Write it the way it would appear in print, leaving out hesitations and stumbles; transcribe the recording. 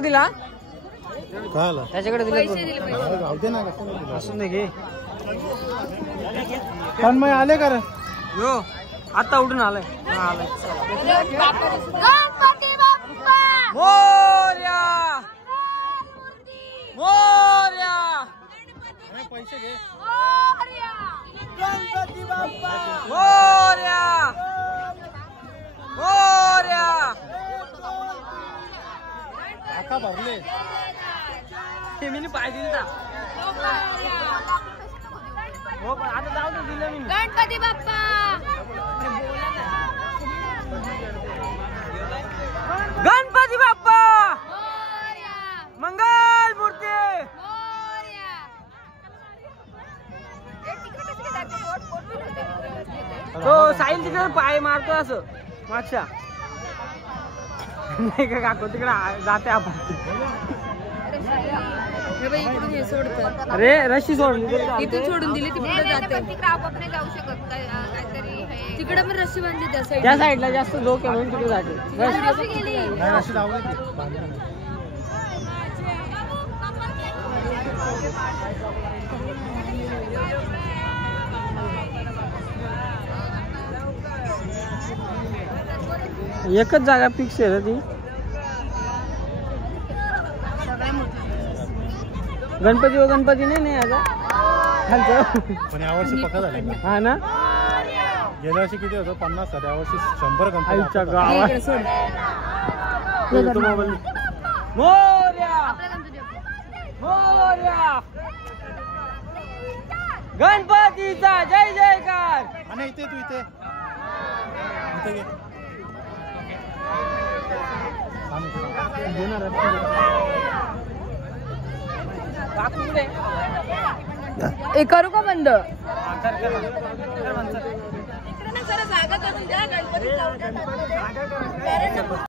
दिला त्याच्याकडे दिले असून दे घे. तन्मय आले का रे? यो आता उठून आलाय. मोरया मोरया पैसे घे. गणपती बाप्पा मोरया मोरया. काका भरले मी पाय दिला हो पण आता जाऊ दे दिलं मी. गणपती बाप्पा गणपती बाप्पा मंगल मूर्ती. तो साहिल तिकडे पाय मारतो असं मागच्या नाही का काकू तिकडे जाते आपण. अरे रशी सोडली इथून सोडून दिली ती पुढे जाते. तिकडे आपण नाही जाऊ शकत काहीतरी तिकडे पण रशी बांधली त्या साईडला जास्त लोक आहे म्हणून तिकडे जाते. रशी गेली. एकच जागा फिक्स आहे ती. गणपती व गणपती नाही आता पण यावर्षी पक्का झाले. हा ना गेल्या वर्षी किती होतं 50 यावर्षी 100 गणपती. आईच्या गावात मोरया मोरया गणपतीचा जय जयकार. आणि इथे तू इथे घे. करू का बंद? कर